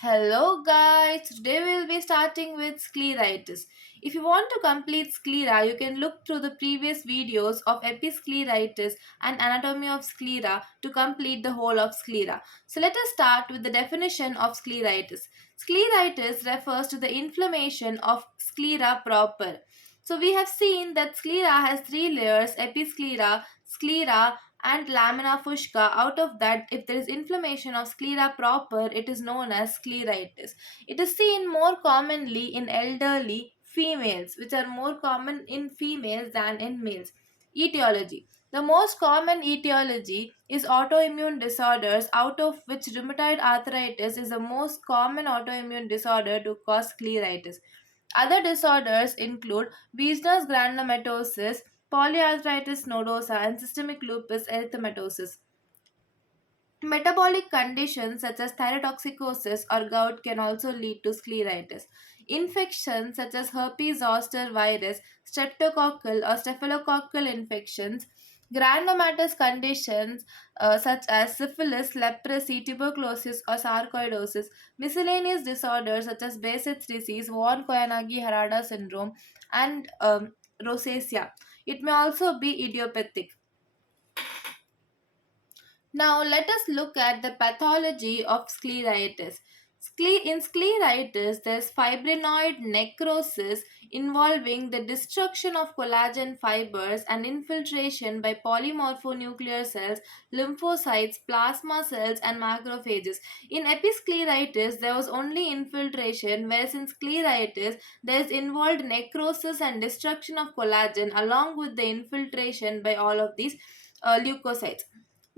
Hello guys, today we'll be starting with scleritis. If you want to complete sclera, you can look through the previous videos of episcleritis and anatomy of sclera to complete the whole of sclera. So let us start with the definition of scleritis. Scleritis refers to the inflammation of sclera proper. So we have seen that sclera has three layers: episclera, sclera, and lamina fusca. Out of that, if there is inflammation of sclera proper, it is known as scleritis. It is seen more commonly in elderly females, which are more common in females than in males. Etiology: the most common etiology is autoimmune disorders, out of which rheumatoid arthritis is the most common autoimmune disorder to cause scleritis. Other disorders include venous granulomatosis, polyarthritis nodosa, and systemic lupus erythematosus. Metabolic conditions such as thyrotoxicosis or gout can also lead to scleritis. Infections such as herpes zoster virus, streptococcal or staphylococcal infections, granulomatous conditions such as syphilis, leprosy, tuberculosis, or sarcoidosis, miscellaneous disorders such as Behçet's disease, von Koyanagi-Harada syndrome, and rosacea. It may also be idiopathic. Now, let us look at the pathology of scleritis. In scleritis, there's fibrinoid necrosis involving the destruction of collagen fibers and infiltration by polymorphonuclear cells, lymphocytes, plasma cells, and macrophages. In episcleritis, there was only infiltration, whereas in scleritis, there is involved necrosis and destruction of collagen along with the infiltration by all of these leukocytes.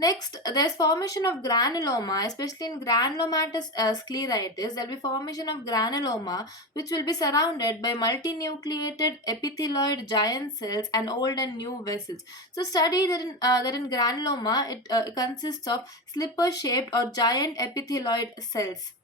Next, there's formation of granuloma, especially in granulomatous scleritis. There'll be formation of granuloma, which will be surrounded by multinucleated epithelioid giant cells and old and new vessels. So, study that in granuloma, it consists of slipper-shaped or giant epithelioid cells.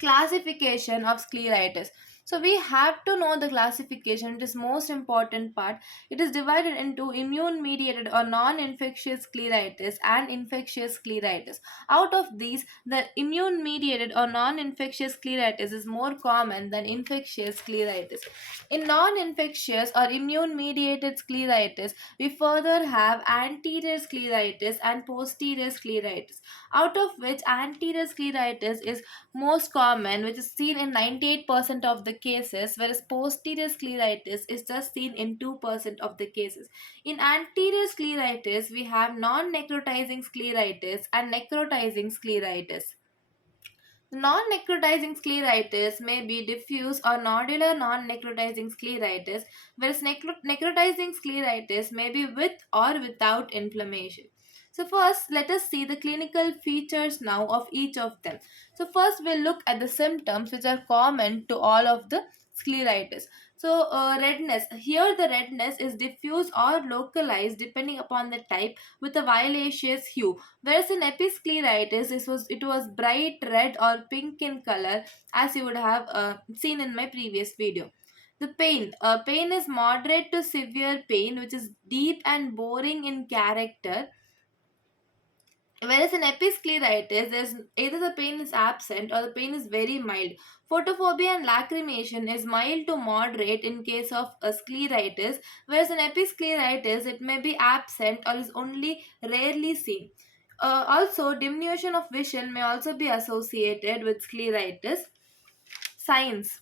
Classification of scleritis. So we have to know the classification. It is most important part. It is divided into immune mediated or non-infectious scleritis and infectious scleritis. Out of these, the immune mediated or non-infectious scleritis is more common than infectious scleritis. In non-infectious or immune mediated scleritis, we further have anterior scleritis and posterior scleritis, out of which anterior scleritis is most common, which is seen in 98% of the cases, whereas posterior scleritis is just seen in 2% of the cases. In anterior scleritis, we have non necrotizing scleritis and necrotizing scleritis. Non necrotizing scleritis may be diffuse or nodular non necrotizing scleritis, whereas necrotizing scleritis may be with or without inflammation. So, first, let us see the clinical features now of each of them. So, first, we'll look at the symptoms which are common to all of the scleritis. So, redness. Here, the redness is diffuse or localized depending upon the type with a violaceous hue. Whereas in episcleritis, it was bright red or pink in color, as you would have seen in my previous video. The pain is moderate to severe pain, which is deep and boring in character. Whereas in episcleritis, there's either the pain is absent or the pain is very mild. Photophobia and lacrimation is mild to moderate in case of scleritis, whereas in episcleritis, it may be absent or is only rarely seen. Also, diminution of vision may also be associated with scleritis. Signs.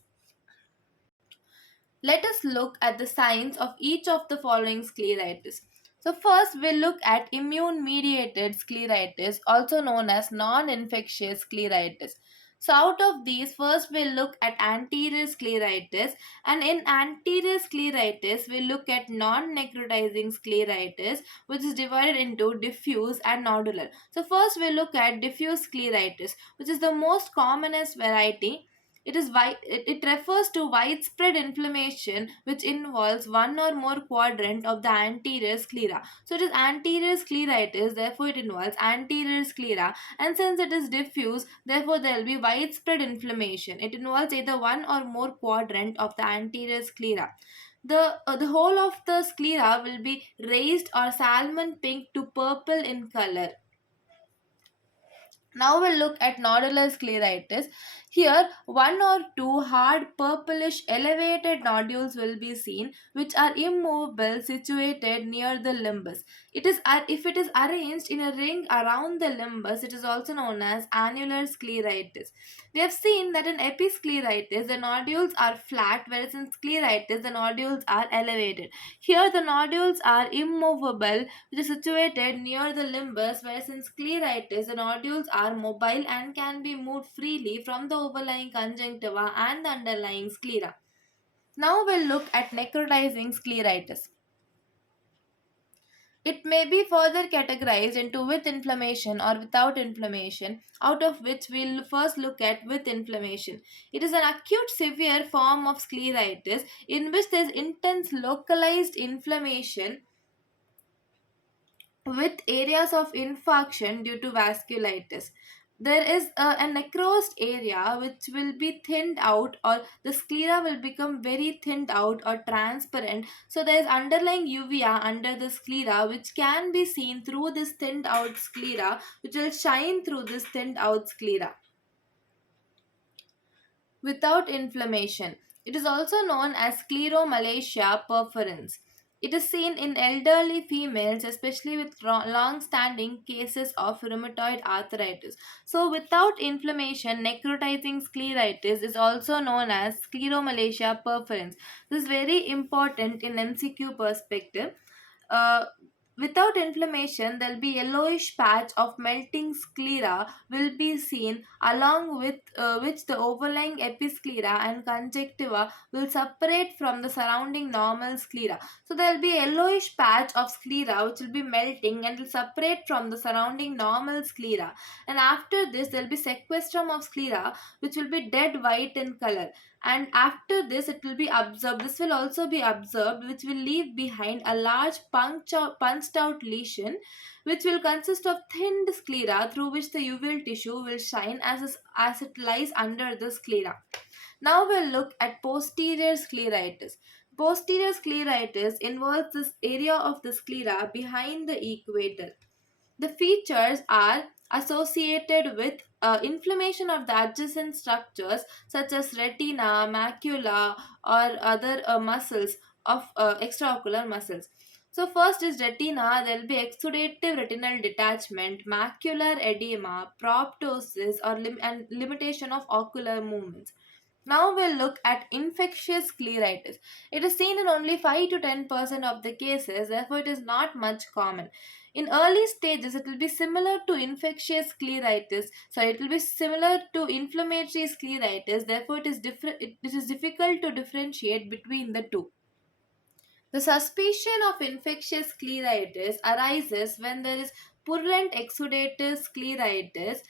Let us look at the signs of each of the following scleritis. So, first we'll look at immune mediated scleritis, also known as non infectious scleritis. So, out of these, first we'll look at anterior scleritis, and in anterior scleritis, we'll look at non necrotizing scleritis, which is divided into diffuse and nodular. So, first we'll look at diffuse scleritis, which is the most commonest variety. It refers to widespread inflammation which involves one or more quadrant of the anterior sclera. So it is anterior scleritis, therefore it involves anterior sclera, and since it is diffuse, therefore there will be widespread inflammation. It involves either one or more quadrant of the anterior sclera. The whole of the sclera will be raised or salmon pink to purple in color. Now we'll look at nodular scleritis. Here, one or two hard purplish elevated nodules will be seen, which are immovable, situated near the limbus. If it is arranged in a ring around the limbus, it is also known as annular scleritis. We have seen that in episcleritis, the nodules are flat, whereas in scleritis, the nodules are elevated. Here, the nodules are immovable, which is situated near the limbus, whereas in scleritis, the nodules are mobile and can be moved freely from the overlying conjunctiva and the underlying sclera. Now we'll look at necrotizing scleritis. It may be further categorized into with inflammation or without inflammation, out of which we'll first look at with inflammation. It is an acute severe form of scleritis in which there is intense localized inflammation with areas of infarction due to vasculitis. There is a necrosed area which will be thinned out, or the sclera will become very thinned out or transparent. So there is underlying uvea under the sclera which can be seen through this thinned out sclera, which will shine through this thinned out sclera without inflammation. It is also known as scleromalacia perforans. It is seen in elderly females, especially with long standing cases of rheumatoid arthritis. So, without inflammation, necrotizing scleritis is also known as scleromalacia perforans. This is very important in MCQ perspective. Uh, Without inflammation, there'll be yellowish patch of melting sclera will be seen, along with which the overlying episclera and conjunctiva will separate from the surrounding normal sclera. So there'll be a yellowish patch of sclera which will be melting and will separate from the surrounding normal sclera. And after this, there'll be sequestrum of sclera which will be dead white in color. And after this, it will be absorbed. This will also be absorbed, which will leave behind a large punched out lesion, which will consist of thinned sclera through which the uveal tissue will shine as it lies under the sclera. Now we'll look at posterior scleritis. Posterior scleritis involves this area of the sclera behind the equator. The features are associated with inflammation of the adjacent structures such as retina, macula, or other muscles of extraocular muscles. So, first is retina, there will be exudative retinal detachment, macular edema, proptosis, and limitation of ocular movements. Now we'll look at infectious scleritis. It is seen in only 5 to 10% of the cases, therefore it is not much common. In early stages, it will be similar to infectious scleritis. So it will be similar to inflammatory scleritis. Therefore, it is difficult to differentiate between the two. The suspicion of infectious scleritis arises when there is purulent exudative scleritis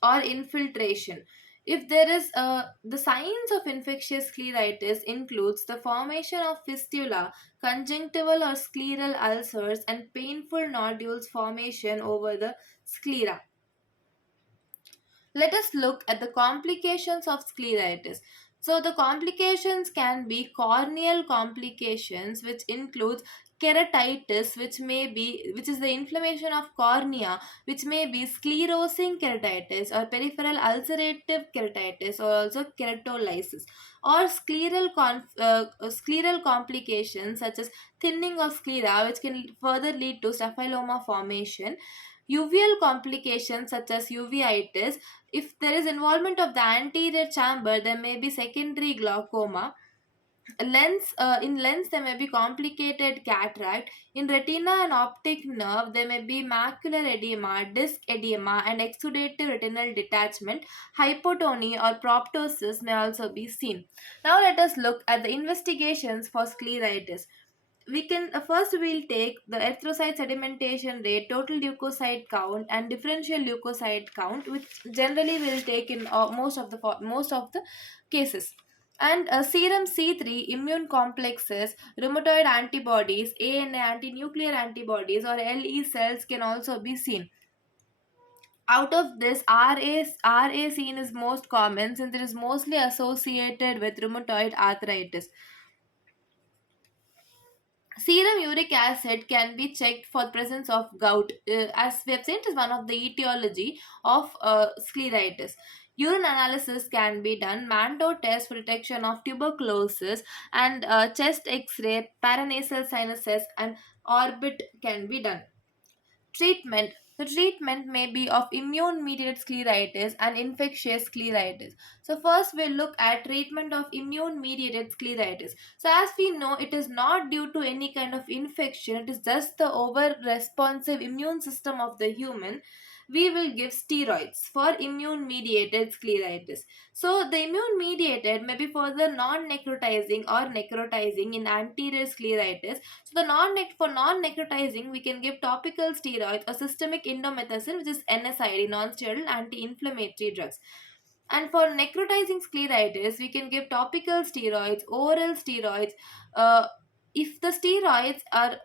or infiltration. If there is the signs of infectious scleritis includes the formation of fistula, conjunctival or scleral ulcers, and painful nodules formation over the sclera. Let us look at the complications of scleritis. So the complications can be corneal complications, which includes keratitis, which is the inflammation of cornea, which may be sclerosing keratitis or peripheral ulcerative keratitis, or also keratolysis, or scleral complications such as thinning of sclera, which can further lead to staphyloma formation. Uveal complications such as uveitis. If there is involvement of the anterior chamber, there may be secondary glaucoma. In lens, there may be complicated cataract. In retina and optic nerve, there may be macular edema, disc edema, and exudative retinal detachment. Hypotony or proptosis may also be seen. Now let us look at the investigations for scleritis. We can first we'll take the erythrocyte sedimentation rate, total leukocyte count, and differential leukocyte count, which generally will take in most of the cases. And serum C3 immune complexes, rheumatoid antibodies, ANA anti-nuclear antibodies, or LE cells can also be seen. Out of this, RA seen is most common since it is mostly associated with rheumatoid arthritis. Serum uric acid can be checked for the presence of gout. As we have seen, it is one of the etiology of scleritis. Urine analysis can be done, Mando test for detection of tuberculosis, and chest X-ray, paranasal sinuses, and orbit can be done. Treatment. The treatment may be of immune mediated scleritis and infectious scleritis. So, first we'll look at treatment of immune mediated scleritis. So, as we know, it is not due to any kind of infection, it is just the over responsive immune system of the human. We will give steroids for immune mediated scleritis. So, the immune mediated may be for the non necrotizing or necrotizing in anterior scleritis. So the for non-necrotizing, we can give topical steroids or systemic indomethacin, which is NSAID, non-steroidal anti-inflammatory drugs. And for necrotizing scleritis, we can give topical steroids, oral steroids. Uh, if the steroids are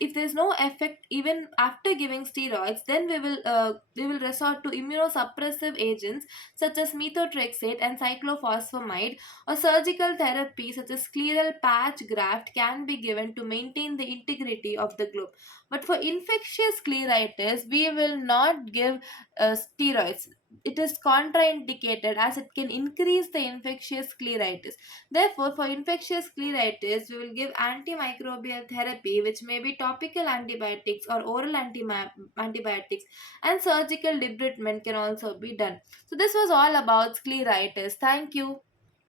if there's no effect even after giving steroids, then we will resort to immunosuppressive agents such as methotrexate and cyclophosphamide, or surgical therapy such as scleral patch graft can be given to maintain the integrity of the globe. But for infectious scleritis, we will not give steroids. It is contraindicated as it can increase the infectious scleritis. Therefore, for infectious scleritis, we will give antimicrobial therapy, which may be topical antibiotics or oral antibiotics, and surgical debridement can also be done. So, this was all about scleritis. Thank you.